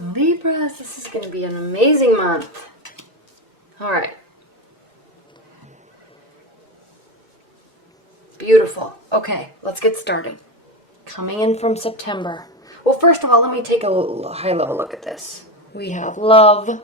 Libras, this is going to be an amazing month. All right. Beautiful. Okay, let's get started. Coming in from September. Well, first of all, let me take a high-level look at this. We have love,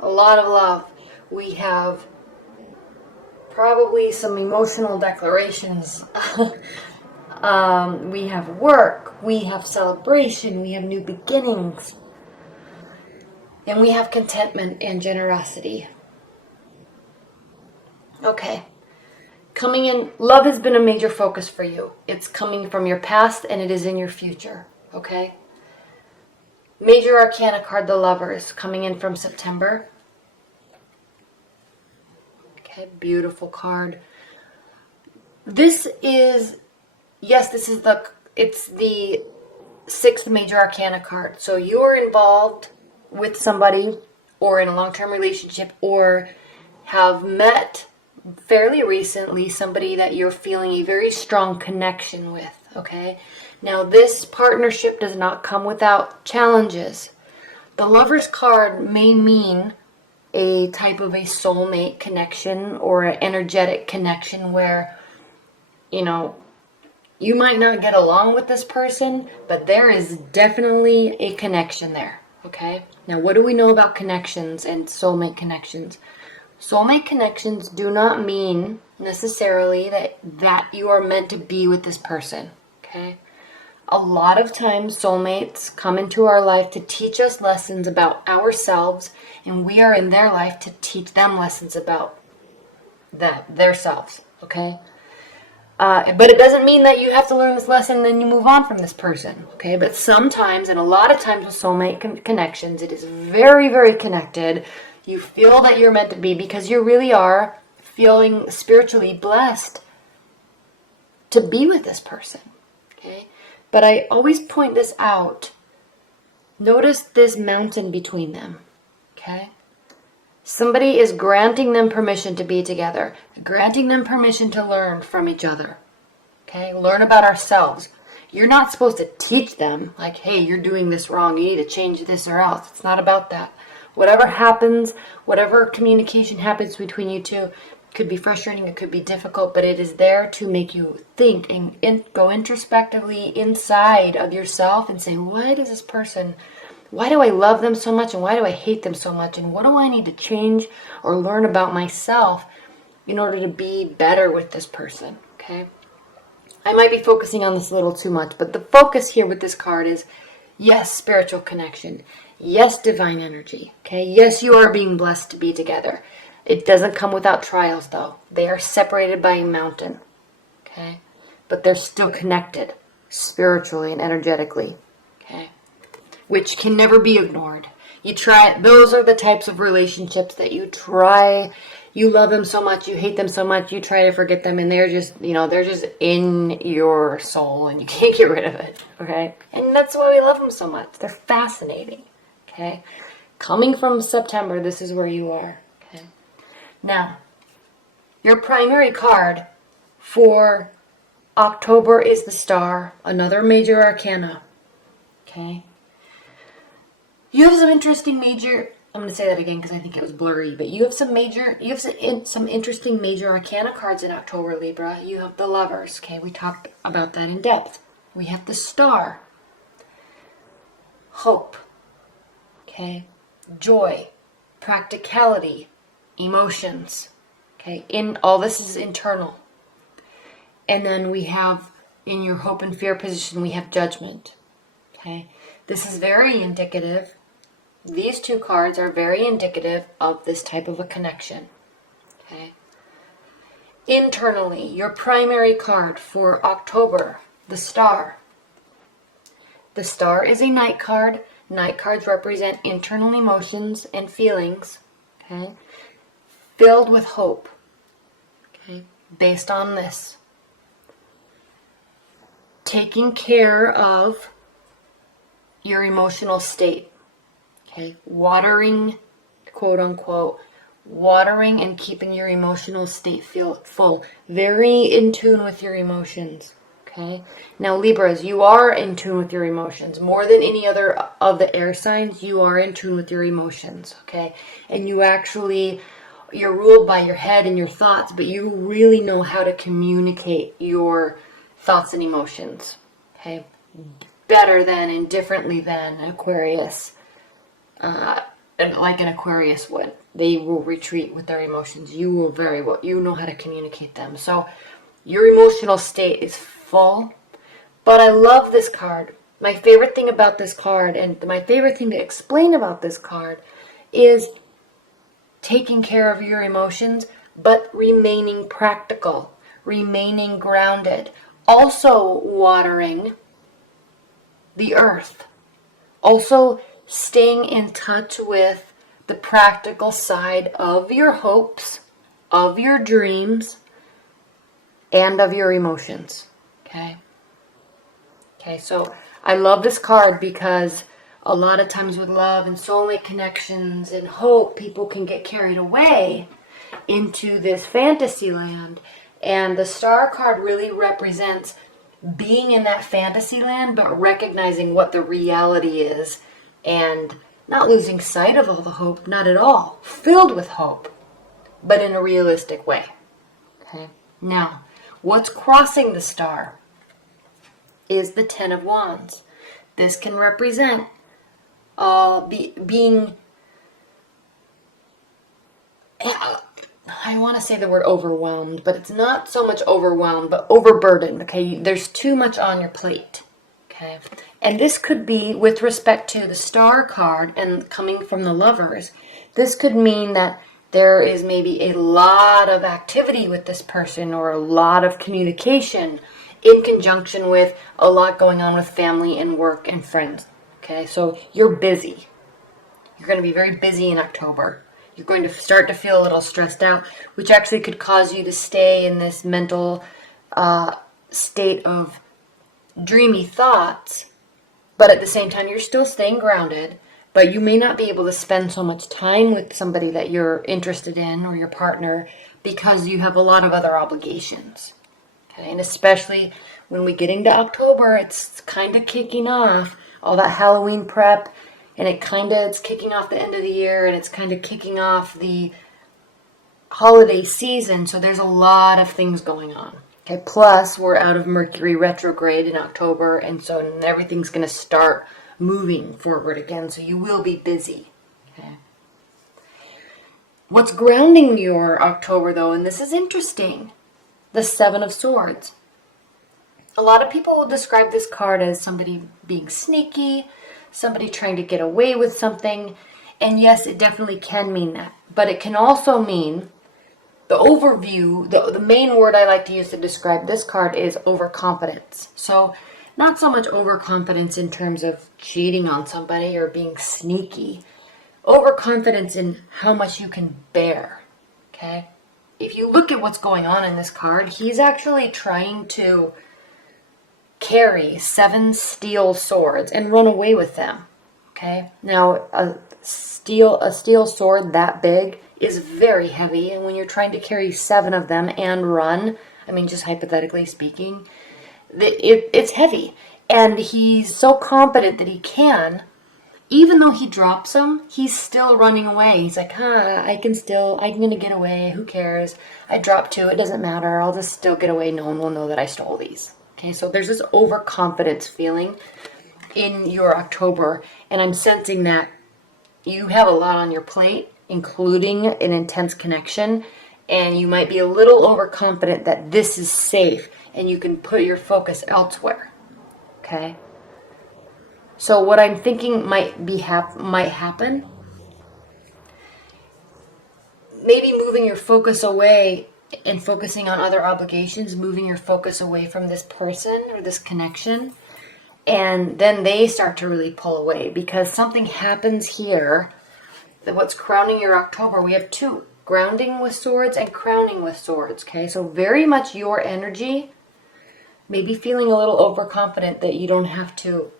a lot of love. We have probably some emotional declarations. We have work, we have celebration, we have new beginnings. And we have contentment and generosity. Okay. Coming in, love has been a major focus for you. It's coming from your past and it is in your future. Okay. Major Arcana card, the Lovers, coming in from September. Okay, beautiful card. This is, yes, it's the 6th Major Arcana card. So you're involved with somebody or in a long-term relationship or have met fairly recently somebody that you're feeling a very strong connection with, okay? Now, this partnership does not come without challenges. The Lover's card may mean a type of a soulmate connection or an energetic connection where, you might not get along with this person, but there is definitely a connection there, okay? Now, what do we know about connections and soulmate connections? Soulmate connections do not mean necessarily that you are meant to be with this person, okay? A lot of times soulmates come into our life to teach us lessons about ourselves, and we are in their life to teach them lessons about their selves, okay? But it doesn't mean that you have to learn this lesson and then you move on from this person, okay? But sometimes, and a lot of times with soulmate connections, it is very, very connected. You feel that you're meant to be because you really are feeling spiritually blessed to be with this person, okay? But I always point this out. Notice this mountain between them, okay? Somebody is granting them permission to be together, granting them permission to learn from each other, okay? Learn about ourselves. You're not supposed to teach them, like, hey, you're doing this wrong, you need to change this or else. It's not about that. Whatever happens, whatever communication happens between you two, could be frustrating, it could be difficult, but it is there to make you think and go introspectively inside of yourself and say, why do I love them so much and why do I hate them so much and what do I need to change or learn about myself in order to be better with this person, okay? I might be focusing on this a little too much, but the focus here with this card is, yes, spiritual connection. Yes, divine energy, okay? Yes, you are being blessed to be together. It doesn't come without trials, though. They are separated by a mountain, okay? But they're still connected spiritually and energetically, okay? Which can never be ignored. Those are the types of relationships that you love them so much, you hate them so much, you try to forget them, and they're just, they're just in your soul, and you can't get rid of it, okay? And that's why we love them so much. They're fascinating, okay? Coming from September, this is where you are, okay? Now, your primary card for October is the Star, another major arcana, okay? You have some interesting major, I'm going to say that again because I think it was blurry, but you have some interesting major arcana cards in October, Libra. You have the Lovers, okay? We talked about that in depth. We have the Star, hope, okay? Joy, practicality, emotions, okay? All this is internal. And then we have, in your hope and fear position, we have judgment, okay? This is very indicative. These two cards are very indicative of this type of a connection, okay? Internally, your primary card for October, the Star. The Star is a night card. Night cards represent internal emotions and feelings, okay? Filled with hope, okay? Based on this. Taking care of your emotional state, okay? Watering, quote unquote, watering and keeping your emotional state full. Very in tune with your emotions, Okay. Now, Libras, you are in tune with your emotions. More than any other of the air signs, you are in tune with your emotions. Okay. And you're ruled by your head and your thoughts, but you really know how to communicate your thoughts and emotions. Okay. Better than and differently than Aquarius. Like an Aquarius would. They will retreat with their emotions. You will very well, you know how to communicate them. So your emotional state is full. But I love this card. My favorite thing about this card, and my favorite thing to explain about this card, is taking care of your emotions, but remaining practical, remaining grounded. Also watering the earth. Also staying in touch with the practical side of your hopes, of your dreams, and of your emotions. Okay? Okay, so I love this card because a lot of times with love and soulmate connections and hope, people can get carried away into this fantasy land. And the star card really represents being in that fantasy land, but recognizing what the reality is and not losing sight of all the hope, not at all. Filled with hope, but in a realistic way. Okay. Now, what's crossing the star is the Ten of Wands. This can represent being, I want to say the word overwhelmed, but it's not so much overwhelmed, but overburdened. Okay, there's too much on your plate. Okay, and this could be with respect to the star card and coming from the Lovers. This could mean that there is maybe a lot of activity with this person or a lot of communication in conjunction with a lot going on with family and work and friends. Okay, so you're busy. You're going to be very busy in October. You're going to start to feel a little stressed out, which actually could cause you to stay in this mental state of dreamy thoughts. But at the same time, you're still staying grounded, but you may not be able to spend so much time with somebody that you're interested in or your partner because you have a lot of other obligations. Okay? And especially when we get into October, it's kind of kicking off all that Halloween prep, and it's kicking off the end of the year, and it's kind of kicking off the holiday season, so there's a lot of things going on. Okay, plus we're out of Mercury retrograde in October, and so everything's going to start moving forward again, so you will be busy. Okay. What's grounding your October, though, and this is interesting, the Seven of Swords. A lot of people will describe this card as somebody being sneaky, somebody trying to get away with something, and yes, it definitely can mean that, but it can also mean the overview, the main word I like to use to describe this card is overconfidence. So not so much overconfidence in terms of cheating on somebody or being sneaky. Overconfidence in how much you can bear. Okay? If you look at what's going on in this card, he's actually trying to carry 7 steel swords and run away with them. Okay? Now, a steel sword that big is very heavy, and when you're trying to carry 7 of them and run, I mean, just hypothetically speaking, it's heavy. And he's so confident that he can, even though he drops them, he's still running away. He's like, I'm going to get away. Who cares? I dropped 2. It doesn't matter. I'll just still get away. No one will know that I stole these. Okay, so there's this overconfidence feeling in your October, and I'm sensing that you have a lot on your plate, including an intense connection, and you might be a little overconfident that this is safe and you can put your focus elsewhere. Okay? So what I'm thinking might happen, maybe moving your focus away and focusing on other obligations, moving your focus away from this person or this connection, and then they start to really pull away because something happens here. What's crowning your October, we have 2, grounding with swords and crowning with swords. Okay, so very much your energy, maybe feeling a little overconfident that you don't have to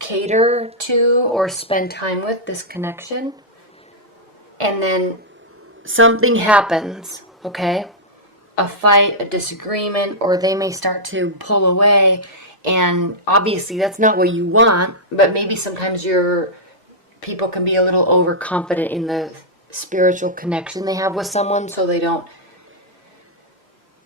cater to or spend time with this connection, and then something happens, okay, a fight, a disagreement, or they may start to pull away. And obviously that's not what you want, but maybe sometimes your people can be a little overconfident in the spiritual connection they have with someone, so they don't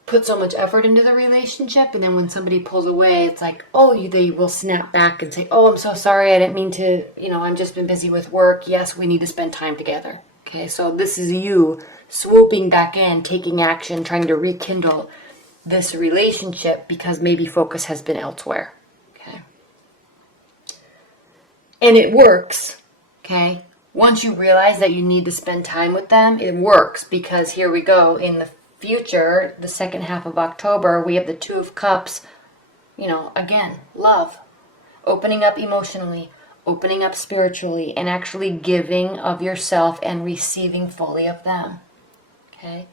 put so much effort into the relationship. And then when somebody pulls away, it's like, oh, they will snap back and say, oh, I'm so sorry, I didn't mean to, I've just been busy with work. Yes, we need to spend time together. Okay, so this is you swooping back in, taking action, trying to rekindle this relationship because maybe focus has been elsewhere. Okay, and it works. Okay, once you realize that you need to spend time with them, it works, because here we go, in the future, the second half of October, we have the Two of Cups. Again, love, opening up emotionally, opening up spiritually, and actually giving of yourself and receiving fully of them. Okay,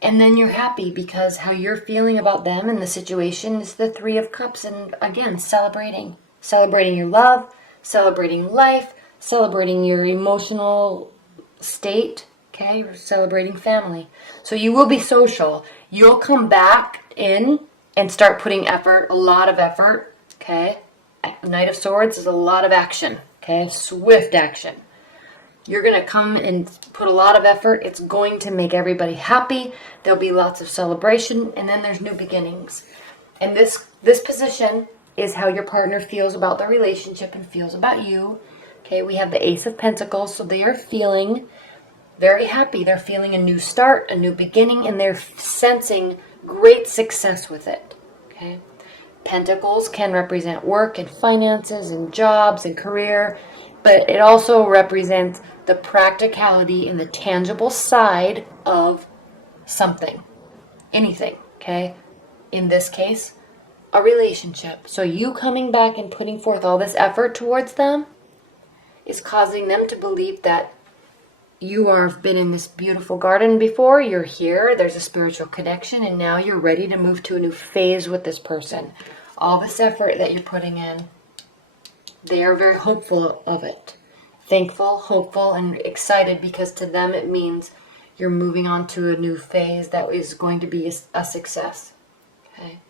and then you're happy because how you're feeling about them and the situation is the Three of Cups. And again, celebrating your love, celebrating life, celebrating your emotional state. Okay, you're celebrating family. So you will be social. You'll come back in and start putting effort, a lot of effort. Okay, Knight of Swords is a lot of action. Okay, swift action. You're going to come and put a lot of effort. It's going to make everybody happy. There'll be lots of celebration, and then there's new beginnings. And this position is how your partner feels about the relationship and feels about you. Okay, we have the Ace of Pentacles, so they are feeling very happy. They're feeling a new start, a new beginning, and they're sensing great success with it. Okay, Pentacles can represent work and finances and jobs and career, but it also represents the practicality and the tangible side of something, anything. Okay, in this case, a relationship. So you coming back and putting forth all this effort towards them is causing them to believe that you have been in this beautiful garden before, you're here, there's a spiritual connection, and now you're ready to move to a new phase with this person. All this effort that you're putting in, they are very hopeful of it. Thankful, hopeful, and excited, because to them it means you're moving on to a new phase that is going to be a success. Okay.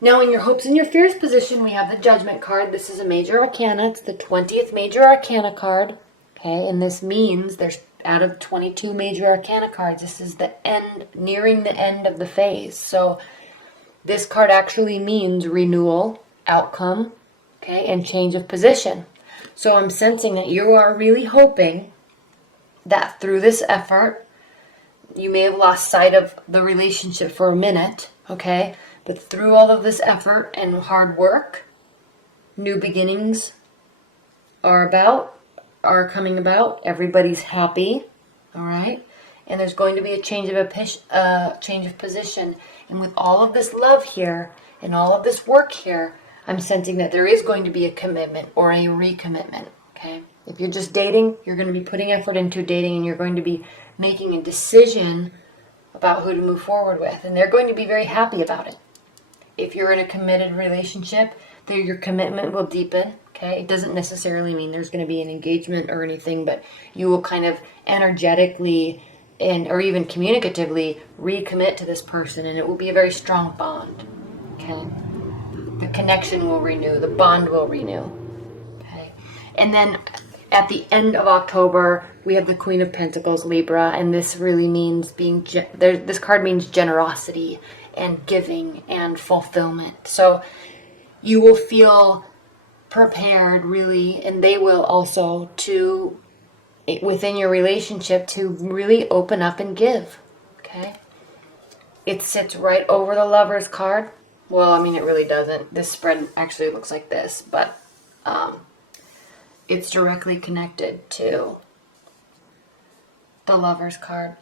Now in your hopes and your fears position, we have the Judgment card. This is a major arcana. It's the 20th major arcana card. Okay, and this means there's, out of 22 major arcana cards, this is the end, nearing the end of the phase. So this card actually means renewal, outcome, okay, and change of position. So I'm sensing that you are really hoping that through this effort, you may have lost sight of the relationship for a minute, okay, but through all of this effort and hard work, new beginnings are coming about. Everybody's happy, all right? And there's going to be a change of position. And with all of this love here and all of this work here, I'm sensing that there is going to be a commitment or a recommitment, okay? If you're just dating, you're going to be putting effort into dating, and you're going to be making a decision about who to move forward with. And they're going to be very happy about it. If you're in a committed relationship, your commitment will deepen. Okay, it doesn't necessarily mean there's going to be an engagement or anything, but you will kind of energetically or even communicatively recommit to this person, and it will be a very strong bond. Okay, the connection will renew, the bond will renew. Okay, and then at the end of October, we have the Queen of Pentacles, Libra, and this really means this card means generosity and giving and fulfillment. So you will feel prepared, really, and they will also, to within your relationship, to really open up and give. Okay, it sits right over the Lover's card. Well, I mean, it really doesn't. This spread actually looks like this, but it's directly connected to the Lover's card.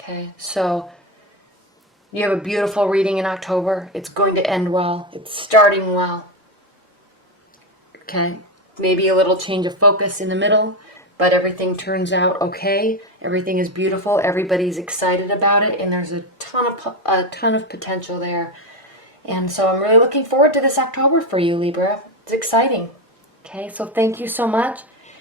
Okay, so you have a beautiful reading in October. It's going to end well. It's starting well. Okay, maybe a little change of focus in the middle, but everything turns out okay. Everything is beautiful. Everybody's excited about it, and there's a ton of potential there. And so I'm really looking forward to this October for you, Libra. It's exciting. Okay, so thank you so much.